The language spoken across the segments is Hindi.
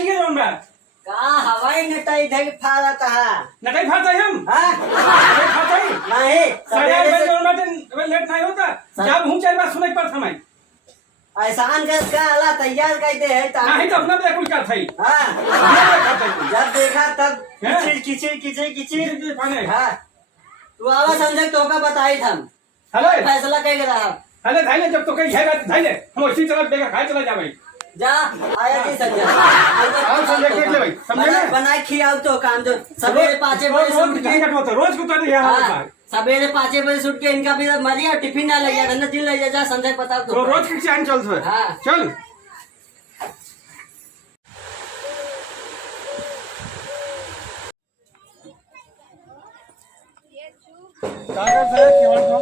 जाई के जोन बा का हवाई नटाई धक फारत है नटाई फाड़ता है हम हां नटाई फाड़ता है नहीं साढ़े सवेरे बजे से जोन बाटे लेट नहीं होता जब हूं 4 बार सुनाई पड़त हमें एहसान का अल्लाह तैयार कहते हैं नहीं तो अपना भी कुछ कर थई हां जब देखा तब किचिर पाने हां तू आवा समझ तो का बताई हम हेलो फैसला कह रहा हेलो धाइले जब तो कहीं है बात धाइले हम उसी तरह बेगा खाए चला जावे जा आया नहीं समझा हम समझ देख ले भाई समझे ना बनाए खियाओ तो काम जो सवेरे 5 बजे रोज की टिकट होता रोज को तो नहीं है सवेरे 5 बजे उठ के इनका भी मरिया टिफिन ना ले जा दिन ले जा संजय पता तो रोज की चाइन चल सो हां चल कागज है केवल तो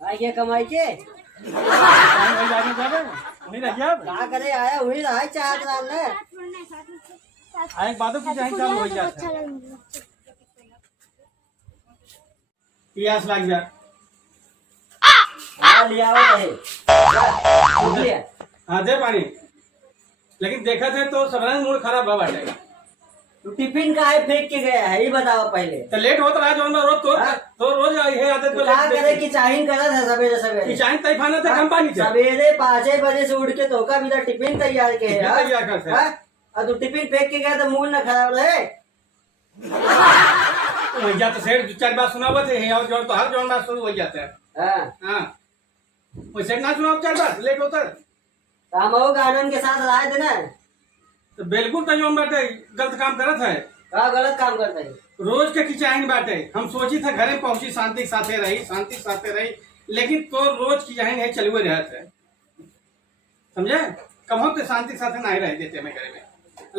आगे कमाई के नहीं रह गया का करे आया हुई रहा चार रात ने आए बातों की चाहे चालू हो जाता है प्यास लग गया हां लिया हो रहे हाँ दे पानी लेकिन देखा थे तो सबरा मूड खराब हुआ बाटे तो टिफिन का है फेंक के गया है ये बताओ पहले तो लेट होता रहा जोन रोज तो रोज आई है आदत क्या करे कि चाहिए करा था सवेरे सवेरे चाइन तैफाना था कंपनी से सवेरे 5 बजे से उठ के धोखा भी टिफिन तैयार के है तैयार करते हैं और तू टिफिन फेंक के गया तो मूड ना खराब रहे या तो सेठ 4 बार सुनावत है और जोन तो हर जोन बार शुरू हो जाता है हां हां वो सेठ ना सुनाओ 4 बार लेट होता हम हो आनंद के साथ रहे थे ना तो बिल्कुल तो जोन बाटे गलत काम करत है का गलत काम करते हैं रोज के किचाइन बाटे हम सोची था घरे पहुंची शांति के साथे रही लेकिन तो रोज की चाइन है चलवे रहत है समझे कब हम तो शांति के साथे नहीं रह देते मैं घरे में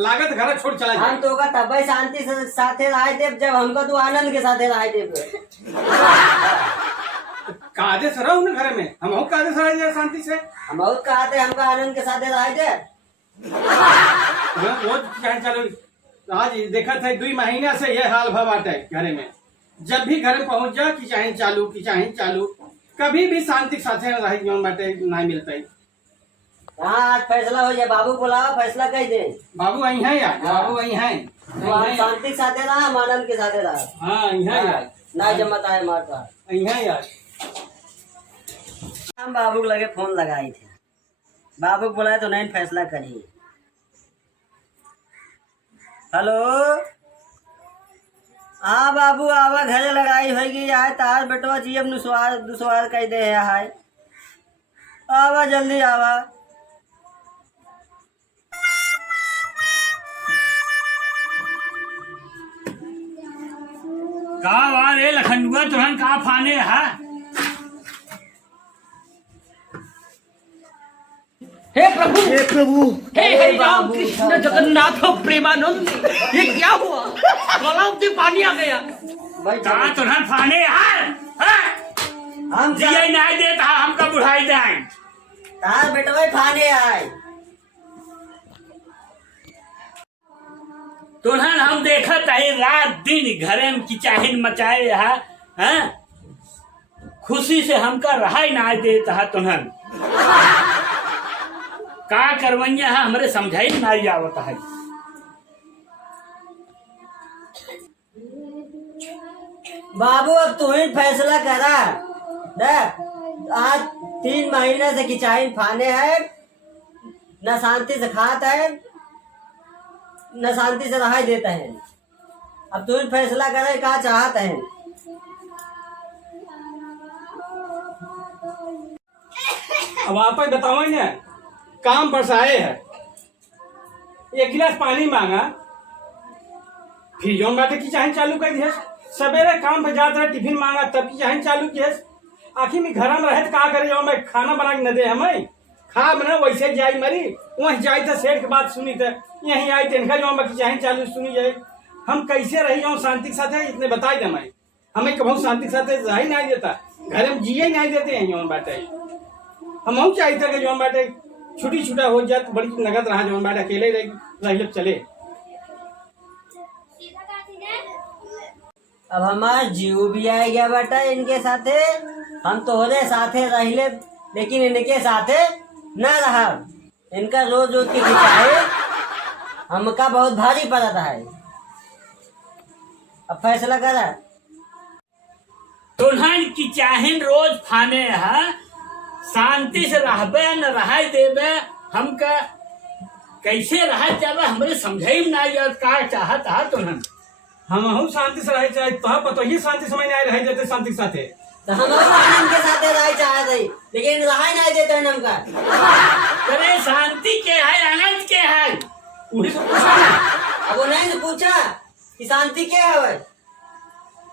लागत घर छोड़ चला जाए हम तो का तब शांति से साथे रहे थे जब हमको तू आनंद के साथे रहे थे कादे से रहूं ना घर में हम हो कादे से रह शांति से हम बहुत कहा थे हमको आनंद के साथे रहे थे रोज चाइन चालू आज देखा था 2 महीना से ये हाल बाटे घरे में जब भी घर में पहुंच जा कि चाहे कभी भी शांति के साथ रही जोन बाटे नहीं मिलता है हाँ आज फैसला हो जाए बाबू बुलाओ फैसला कह दे बाबू वही है यार बाबू वही है शांति के साथे रहा हम आनंद के साथे रहा हाँ यहाँ यार ना जमत आए मारता यहाँ यार हम बाबू के लगे फोन लगाई थे बाबू को बुलाए तो नहीं फैसला करिए हेलो हाँ बाबू आवा घरे लगाई होगी आए तार बेटवा जी अब दुसवार कह दे है हाय आवा जल्दी आवा का वारे लखनऊआ तुरंत का फाने है हे प्रभु हे हरि राम बाबू, कृष्ण जगन्नाथ प्रेमानंद ये क्या हुआ तालाब से पानी आ गया भाई का तुरंत फाने है हम जिये नहीं देता हमका बुढ़ाई जाए तार बेटवा फाने आए तुरंत हम देखत है रात दिन घरे में किचाहिन मचाए है हैं? खुशी से हमका रहाई ना देता है तुरंत का करवैया है हमरे समझाई नहीं आवता है बाबू अब तू ही फैसला करा दे आज 3 महीने से किचाइन फाने है न शांति से खाता है न शांति से रहाई देता है अब तू ही फैसला करे क्या चाहता है अब आप ही बताओ ना काम बरसाए है 1 गिलास पानी मांगा फिर जोन बाटे की चाहे चालू कर दिया सवेरे काम पे जाता है टिफिन मांगा तब की चाहे चालू किया आखिर में घर में रहे तो का करे जो मैं खाना बना के न दे हमें खा बना वैसे जाई मरी वहीं जाई तो सेठ की बात सुनी तो यहीं आई तिनका जो मैं चाहे चालू सुनी जाए हम कैसे रही जाऊँ शांति के साथ इतने बताई दे मैं हमें कभी शांति के साथ रह ही नहीं देता घर में जिये नहीं देते हैं जो बाटे हम चाहिए था कि जो बाटे छुट्टी छुटा हो जाए तो बड़ी नगद रहा जो बाटे अकेले रह चले अब हमारा जीव भी आ गया बेटा इनके साथे हम तोहरे साथे रहिले लेकिन इनके साथे ना रहा। इनका रोज रोज की खिंचाई हमका बहुत भारी पड़ता है। अब फैसला करा। तोहन की चाहन रोज फाने है, शांति से रहबे न रह देबे, हमका कैसे रह जाबे हमरे समझे में ना याद का चाहत है तोहन। हम शांति से रहे चाहे तो पतो ही शांति समय नहीं रह जाते शांति के साथे। तो हम आनंद के साथ रह चाहत है, लेकिन रह नहीं देते हैं हमका। अरे शांति के है आनंद के है, वही सब पूछा ना। अब वो नहीं तो पूछा कि शांति क्या है।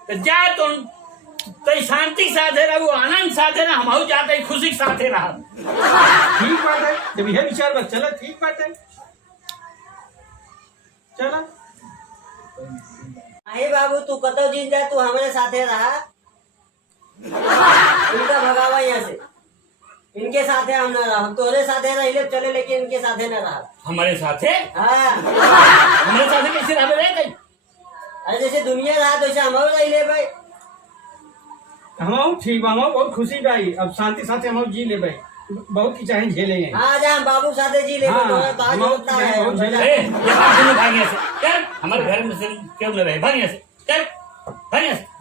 तो जा तुम तो शांति के साथ रह, वो आनंद साथ रह, हम जाते खुशी के साथ रह। ठीक बात है, जब यह विचार बस चला ठीक बात है, चला। अरे बाबू तू कतो जीत जाए, तू हमारे साथे रहा। इनका भगावा यहाँ से, इनके साथे हम न रहा। हम तोरे साथे रह चले, लेकिन इनके साथे न रहा। हमारे साथे हाँ, हमारे साथे कैसे रह रहे? अरे जैसे दुनिया रहा तो वैसे हम रह ले भाई। हम ठीक बा, हम बहुत खुशी भाई। अब शांति साथे हम जी ले भाई, बहुत की चाहे झेलेंगे। हाँ जा हम बाबू साथे जी ले। हाँ, तो आज होता है बहुत झेले। अरे ये बात सुनो, भाग यहाँ से चल। हमारे घर में से क्यों न रहे, भाग यहाँ से चल, भाग यहाँ से।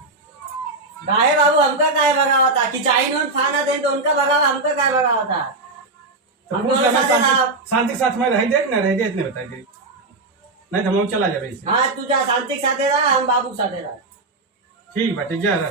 गाय बाबू हमका काय भगावा था कि चाहे नोट खाना दे तो उनका भगावा, हमका काय भगावा था। तो हम पूछ दोनों लेना, साथे रहा। शांति के साथ में रह दे न रह दे इतने बता दे, नहीं तो हम चला जाए इससे। हाँ तू जा शांति के साथे रहा, हम बाबू के साथे रहा। ठीक बाटे, जा रहा।